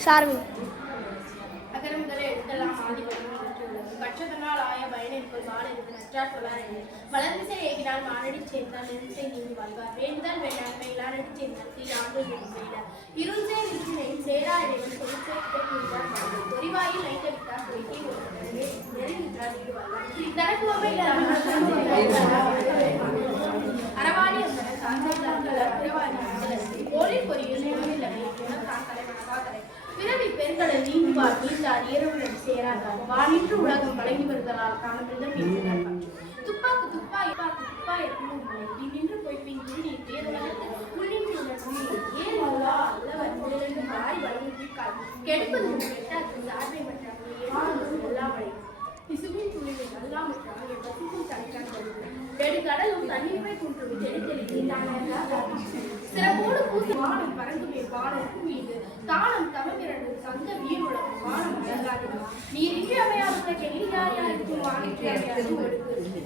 சார்வி அகர முதல எழுத்தெல்லாம் ஆதி கற்றதனால் ஆய பயனிற்குள் மாநிலத்தில் நற்றார் சொல்லார் வளர்மிசை ஏகினால் மானடி சேர்ந்தால் நெருமிசை நீங்கி வாழ்வார் வேண்டுதல் வேண்டாண்மை இளானடி சேர்ந்தால் தீ ஆண்டு வேண்டார் இருள்சே இருச்சினையும் சேரா இறைவன் சொல்லிச்சார் பொறிவாயில் லைத்தவிட்டார் பொய்கை நெருங்கின்றார் வீடு வாழ்வார் தனக்குவமை அறவாணி அந்தனர் சார்ந்த கோலில் பொறியில் நிலவில்லவை தான் தலைவனகாதலை பிறவி பெருங்கடை நீங்குவார் நீந்தார் ஏறுடன் சேராதார் வானின்று உலகம் வழங்கி வருதலால் காணவில்லை மீன்கிறார் துப்பாக்கு துப்பாய் நின்று போய் பின் குடி பேருலகத்து உள்ளின்று ஏன் மௌலா அல்லவர் முதலிருந்து மாறி வழங்கி கெடுப்பது கெட்டாது சார்பை மற்றார்கள் எல்லாம் வழி பிசுவின் துணிவில் எல்லாம் மற்றார்கள் பசிக்கும் தனிக்கான் கடலும் தண்ணீரை குன்றும் சிறப்போடு பூசி வானம் பறந்துமே வானக்கும் மீது தானம் தமிழ்ந்து சந்த வீருலகம் வானம் அழகாது நீரின்றி அமையாத யார் யாருக்கும் வானின்றி அமையாது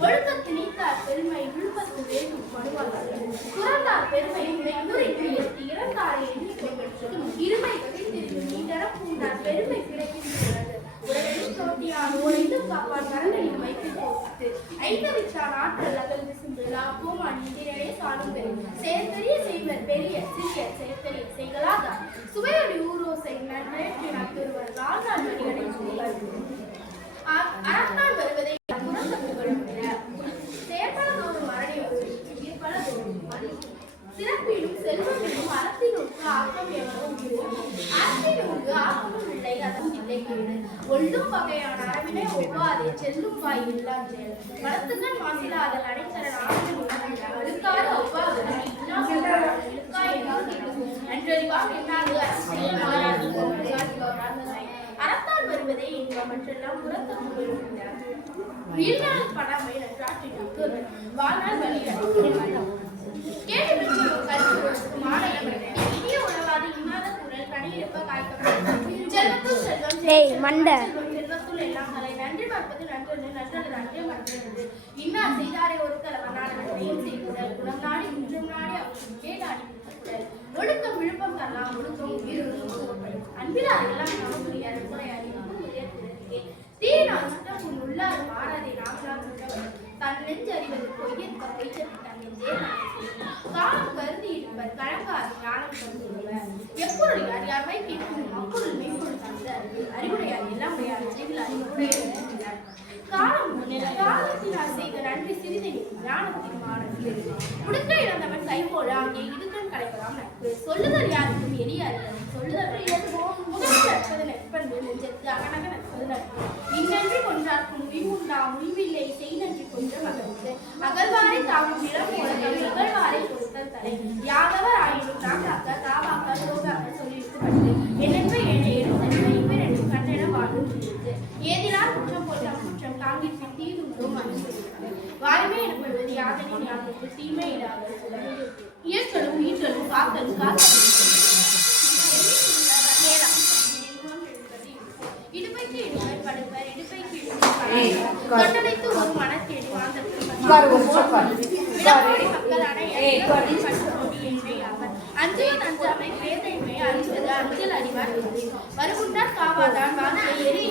ஒழுக்கத்து நீத்தார் பெருமை விழுப்பத்து வேண்டும் மனுவார்கள் துறந்தார் பெருமை நெய்துரைக்கு எத்தி இறந்தாரை எண்ணிக்கொண்டு இருமை கவிழ்த்திருக்கும் நீண்டரம் பூண்டார் பெருமை கிடைக்கின்றது உடலில் தோட்டியான் ஓய்ந்து காப்பான் மரங்களில் வைப்பில் போட்டு ஐந்தவிச்சான் ஆற்றல் அகல் விசும்பிலா பூமான் இந்திரனே சாலும் பெரும் செயற்கரிய செய்வர் பெரிய சிறிய செயற்கரிய செய்களாதான் சுவையடி ஊரோசை நன்றேற்றி நட்டுருவர் நான்கால் மணிகளை அறத்தால் வருவதை புறத்தப்புகள் செயற்படதோறும் மரணி சிறப்பிலும் செல்வமிலும் அறத்தினோக்கு ஆக்கம் எவரும் அறத்தினோக்கு ஆக்கமும் இல்லை அதுவும் இல்லை ஒல்லும் வகையான அரவினை ஒவ்வாதே செல்லும் வாய் இல்லாம் செயல் வளர்த்துகள் மாசில அதன் அடைத்தரன் ஆசிரியர் அழுக்காறு ஒவ்வாது அன்றறிவாக என்னாது அறத்தால் வருவதே எங்கள் மற்றெல்லாம் புறத்தப்புகள் வீழ்நாள் பணமை நன்றாற்றிற்கு வாழ்நாள் வழி கேட்டு பெற்ற கருத்து மாநிலம் இந்திய உணவாது இன்னாத குரல் கனியிருப்ப காய்க்கப்படும் செல்வத்துள் செல்வம் செல்வத்துள் எல்லாம் தலை நன்றி பார்ப்பது நன்றொன்று நன்றொரு நன்றி மற்றது இன்னார் செய்தாரை ஒருத்தர் அவனாடையும் செய்குதல் குணம் நாடி குன்றம் நாடி அவற்றும் கேடாடி குடல் ஒழுக்கம் விழுப்பம் தரலாம் ஒழுக்கம் உயிர் அன்பிலார் எல்லாம் நமக்குரிய அறுப்புரையாடி உயர்த்திருக்கே தீனால் சுட்டம் உன் உள்ளார் மாறாதே நாமலாம் தன் நெஞ்சறிவது பொய்யற்க பொய்யற்ற தன் நெஞ்சே காலம் கருதி இருப்பர் கழங்காது ஞானம் கொண்டுள்ளவர் எப்பொருள் யார் யார்வை கேட்கும் அப்பொருள் மெய்ப்பொருள் தந்த அறிவுடையார் எல்லாம் உடையார் அறிவில் அறிவுடையார் காலத்தினால் செய்த நன்றி சிறிதனி ஞானத்தின் மாணவர்கள் உடுக்க இழந்தவன் கைபோல அங்கே இடுக்கண் கிடைக்கலாம் நட்பு சொல்லுதல் யாருக்கும் எளியாது சொல்லுதல் முகத்தில் நட்பண்பு நெஞ்சத்து அகநக நட்பது நட்பு இன்னன்றி கொன்றார்க்கும் விமுண்டா முடிவில்லை செய் நன்றி கொன்ற மகனுக்கு அகழ்வாரை தாவும் நிலம் போல இகழ்வாரை கொடுத்தல் தலை யாதவர் ஆயினும் நாக்காக்க தாவாக்க சோகாக்க சொல்லிவிட்டு என்னென்று ஏழை எழுத்தன்மை இப்பர் என்று கண்டன வாழும் ஏதினால் குற்றம் போன்ற குற்றம் தாங்கிற்கு தீதுண்டோம் வாழ்வே எனப்படுவது யாதனின் யாருக்கு தீமை இல்லாத இயற்கலும் ஈட்டலும் காத்தலும் இடுப்பைக்கு இடுப்பை படுப்பர் இடுப்பைக்கு தொட்டடைத்து ஒரு மனத்தேடி மக்கள் அடைய அஞ்சுவன் அஞ்சாமை பேதைமை அறிவது அஞ்சல் அறிவார் வருகுண்டார் காவாதான் வார்த்தை எரி